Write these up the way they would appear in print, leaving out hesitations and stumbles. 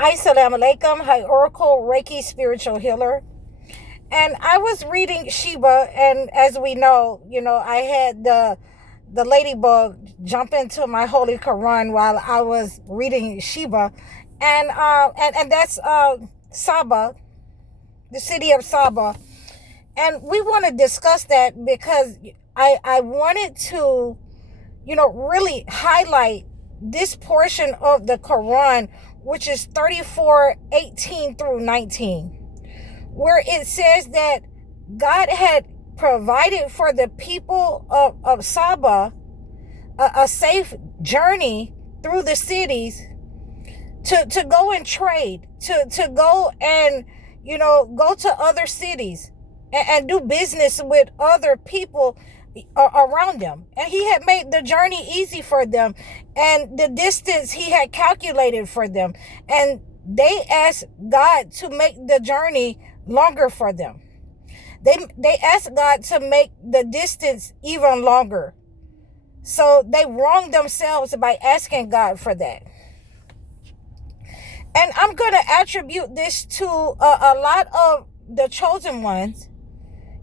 Assalamu alaikum, hi Oracle Reiki spiritual healer. And I was reading Sheba, and as we know, I had the ladybug jump into my holy Quran while I was reading Sheba, and that's Saba, the city of Saba, and we want to discuss that because I wanted to, really highlight this portion of the Quran, which is 34:18 through 19, where it says that God had provided for the people of Saba a safe journey through the cities to go and trade, to go and, go to other cities and do business with other people around them. And he had made the journey easy for them, and the distance he had calculated for them. And they asked God to make the journey longer for them. They asked God to make the distance even longer. So they wronged themselves by asking God for that. And I'm going to attribute this to a lot of the chosen ones,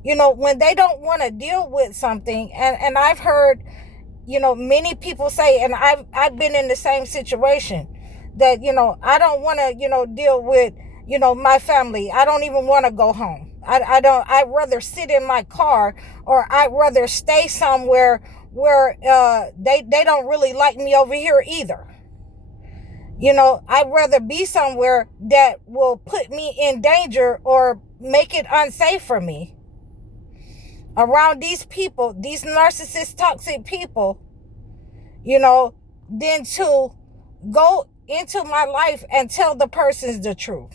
when they don't want to deal with something. And I've heard, many people say, and I've been in the same situation, that, I don't want to, deal with, my family. I don't even want to go home. I'd rather sit in my car, or I'd rather stay somewhere where they don't really like me over here either. I'd rather be somewhere that will put me in danger or make it unsafe for me around these people, these narcissist, toxic people, than to go into my life and tell the persons the truth.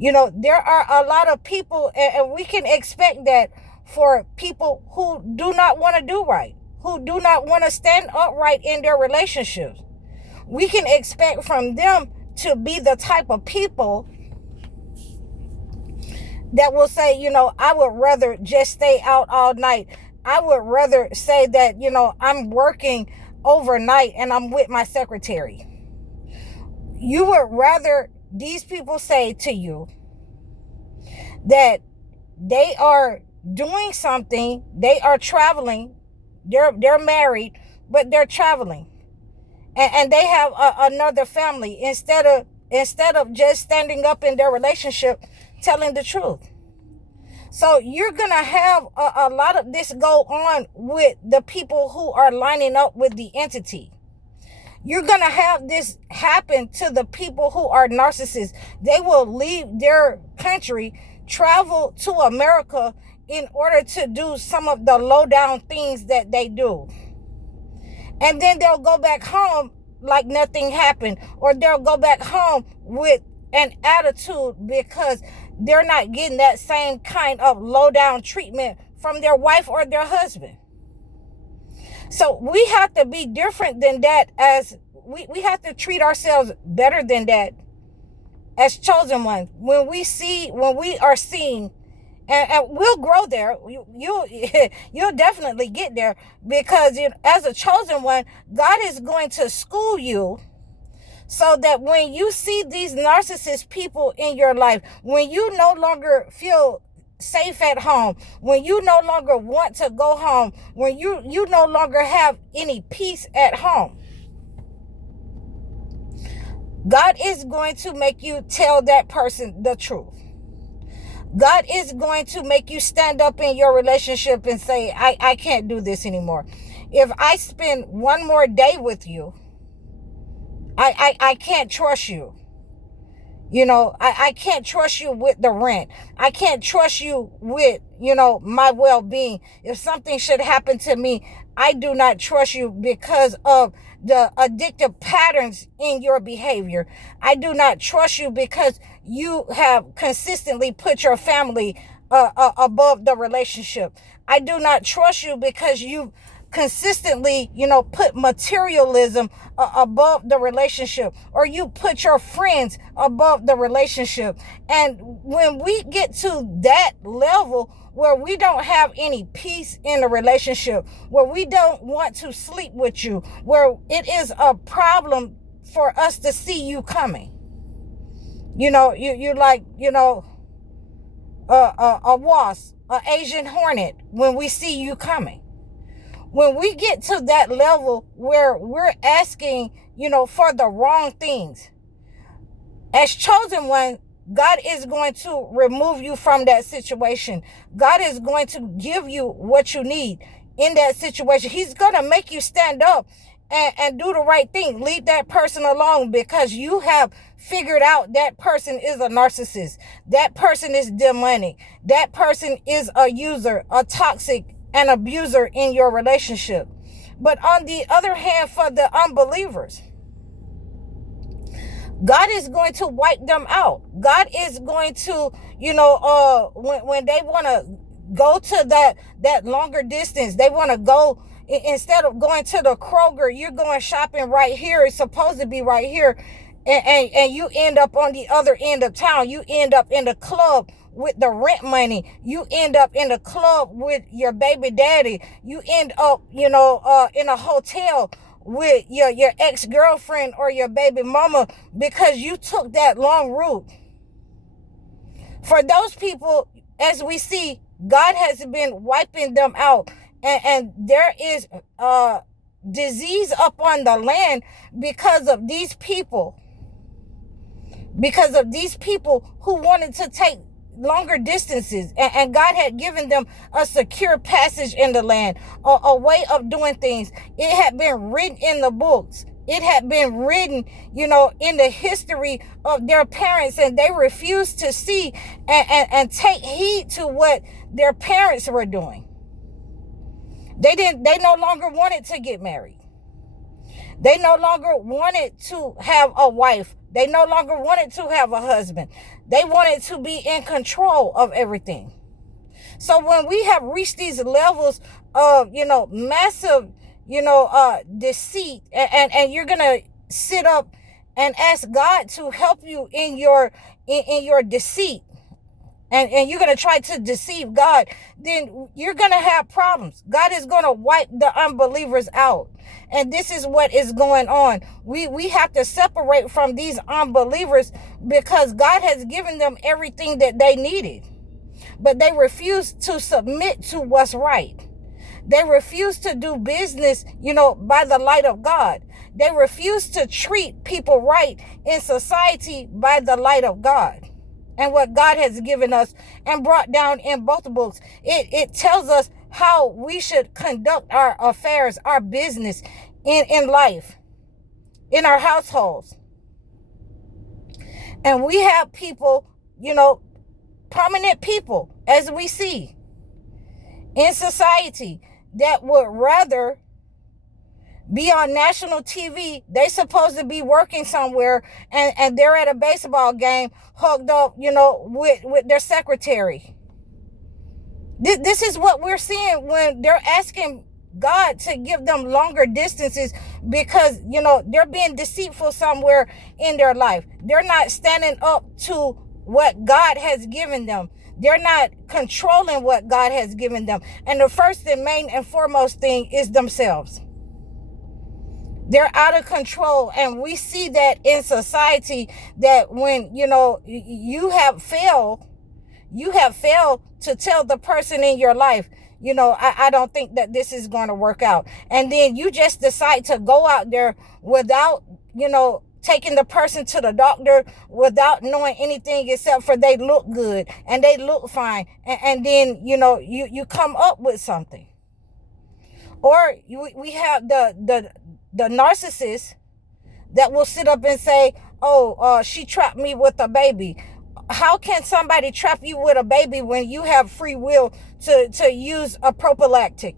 There are a lot of people, and we can expect that for people who do not want to do right, who do not want to stand upright in their relationships. We can expect from them to be the type of people that will say, I would rather just stay out all night. I would rather say that, I'm working overnight and I'm with my secretary. You would rather these people say to you that they are doing something, they are traveling, they're married, but they're traveling, and they have another family, instead of just standing up in their relationship, telling the truth. So you're gonna have a lot of this go on with the people who are lining up with the entity. You're gonna have this happen to the people who are narcissists. They will leave their country, travel to America in order to do some of the low down things that they do. And then they'll go back home like nothing happened, or they'll go back home with an attitude because they're not getting that same kind of low down treatment from their wife or their husband. So we have to be different than that, as we have to treat ourselves better than that as chosen ones. When we are seen, and we'll grow there. You'll definitely get there, because as a chosen one, God is going to school you so that when you see these narcissist people in your life, when you no longer feel safe at home, when you no longer want to go home, when you no longer have any peace at home, God is going to make you tell that person the truth. God is going to make you stand up in your relationship and say, I can't do this anymore. If I spend one more day with you, I can't trust you. I can't trust you with the rent. I can't trust you with, my well-being. If something should happen to me, I do not trust you because of the addictive patterns in your behavior. I do not trust you because you have consistently put your family above the relationship. I do not trust you because you consistently, put materialism above the relationship, or you put your friends above the relationship. And when we get to that level where we don't have any peace in the relationship, where we don't want to sleep with you, where it is a problem for us to see you coming, You like, a wasp, an Asian hornet when we see you coming. When we get to that level where we're asking, for the wrong things, as chosen one, God is going to remove you from that situation. God is going to give you what you need in that situation. He's going to make you stand up and do the right thing. Leave that person alone, because you have figured out that person is a narcissist. That person is demonic. That person is a user, a toxic, an abuser in your relationship. But on the other hand, for the unbelievers, God is going to wipe them out. God is going to, when they want to go to that longer distance, they want to go, instead of going to the Kroger, you're going shopping right here. It's supposed to be right here. And you end up on the other end of town. You end up in the club with the rent money. You end up in the club with your baby daddy. You end up, in a hotel with your ex-girlfriend or your baby mama, because you took that long route. For those people, as we see, God has been wiping them out, and there is disease upon the land because of these people who wanted to take longer distances, and God had given them a secure passage in the land, a way of doing things. It had been written in the books. It had been written, in the history of their parents, and they refused to see and take heed to what their parents were doing. They no longer wanted to get married. They no longer wanted to have a wife. They no longer wanted to have a husband. They wanted to be in control of everything. So when we have reached these levels of, massive, deceit, and you're going to sit up and ask God to help you in your deceit, and you're going to try to deceive God, then you're going to have problems. God is going to wipe the unbelievers out. And this is what is going on. We have to separate from these unbelievers, because God has given them everything that they needed. But they refuse to submit to what's right. They refuse to do business, by the light of God. They refuse to treat people right in society by the light of God. And what God has given us and brought down in both books, it tells us how we should conduct our affairs, our business in life, in our households. And we have people, prominent people, as we see in society, that would rather be on national TV. They supposed to be working somewhere, and they're at a baseball game hugged up, with their secretary. This is what we're seeing when they're asking God to give them longer distances, because, they're being deceitful somewhere in their life. They're not standing up to what God has given them. They're not controlling what God has given them. And the first and main and foremost thing is themselves. They're out of control. And we see that in society, that when, you have failed to tell the person in your life, I don't think that this is going to work out. And then you just decide to go out there without, taking the person to the doctor, without knowing anything except for they look good and they look fine. And then, you come up with something. Or we have the narcissist that will sit up and say, she trapped me with a baby. How can somebody trap you with a baby when you have free will to use a prophylactic?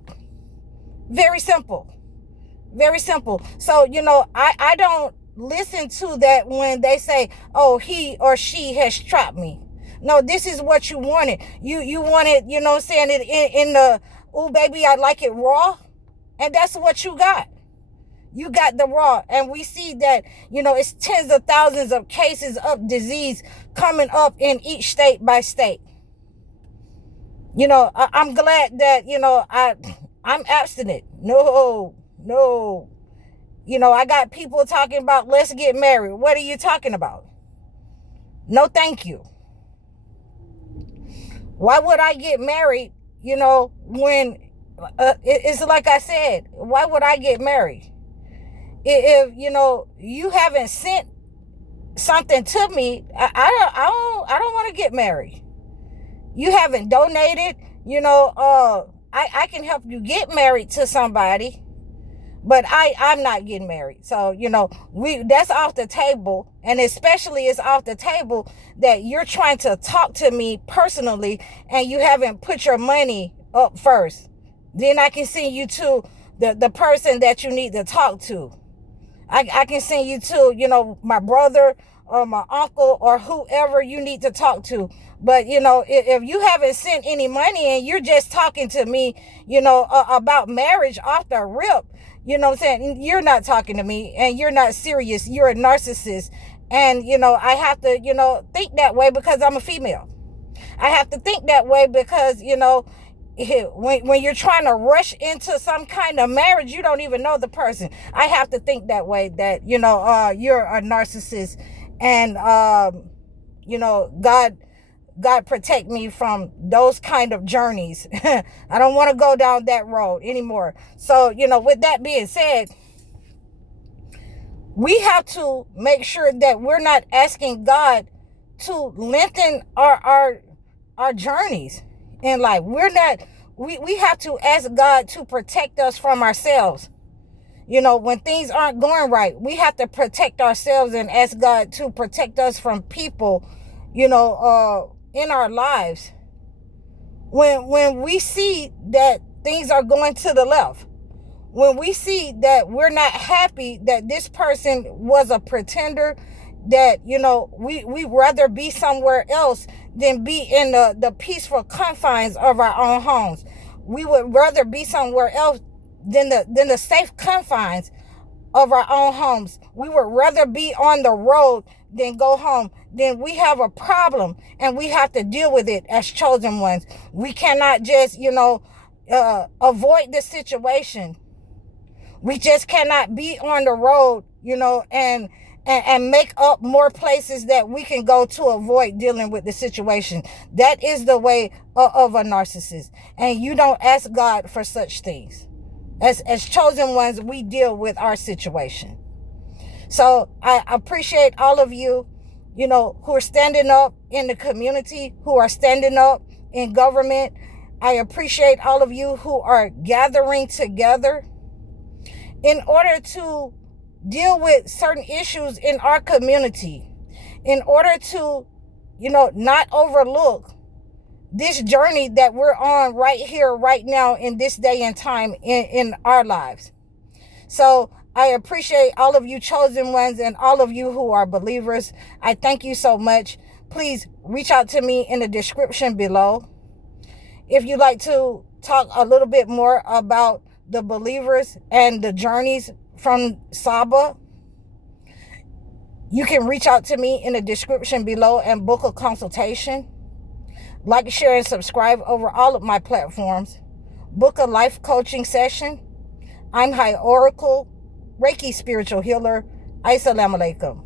Very simple. Very simple. So, I don't listen to that when they say, he or she has trapped me. No, this is what you wanted. You wanted, saying it in the, oh, baby, I like it raw. And that's what you got. You got the raw. And we see that, it's tens of thousands of cases of disease coming up in each state by state. I'm glad that, I'm abstinent. No. I got people talking about, let's get married. What are you talking about? No, thank you. Why would I get married, when it's like I said, why would I get married? If, you haven't sent something to me, I don't want to get married. You haven't donated, I can help you get married to somebody, but I'm not getting married. So, that's off the table. And especially it's off the table that you're trying to talk to me personally and you haven't put your money up first. Then I can send you to the person that you need to talk to. I can send you to, my brother or my uncle or whoever you need to talk to. But, if you haven't sent any money and you're just talking to me, about marriage off the rip, what I'm saying? You're not talking to me and you're not serious. You're a narcissist. And, I have to, think that way because I'm a female. I have to think that way because, when you're trying to rush into some kind of marriage, you don't even know the person. I have to think that way, that, you're a narcissist. And, God protect me from those kind of journeys. I don't want to go down that road anymore. So, with that being said, we have to make sure that we're not asking God to lengthen our journeys in life. We have to ask God to protect us from ourselves. When things aren't going right, we have to protect ourselves and ask God to protect us from people, in our lives. When we see that things are going to the left, when we see that we're not happy that this person was a pretender, that, we rather be somewhere else than be in the peaceful confines of our own homes. We would rather be somewhere else than the safe confines of our own homes. We would rather be on the road than go home. Then we have a problem and we have to deal with it as chosen ones. We cannot just, avoid the situation. We just cannot be on the road, and make up more places that we can go to avoid dealing with the situation. That is the way of a narcissist. And you don't ask God for such things. As chosen ones, we deal with our situation. So I appreciate all of you, who are standing up in the community, who are standing up in government. I appreciate all of you who are gathering together in order to deal with certain issues in our community, in order to, not overlook this journey that we're on right here, right now, in this day and time in our lives. So I appreciate all of you chosen ones and all of you who are believers. I thank you so much. Please reach out to me in the description below. If you'd like to talk a little bit more about the believers and the journeys from Saba, you can reach out to me in the description below and book a consultation. Like, share, and subscribe over all of my platforms. Book a life coaching session. I'm High Oracle, Reiki spiritual healer. Assalamu alaikum.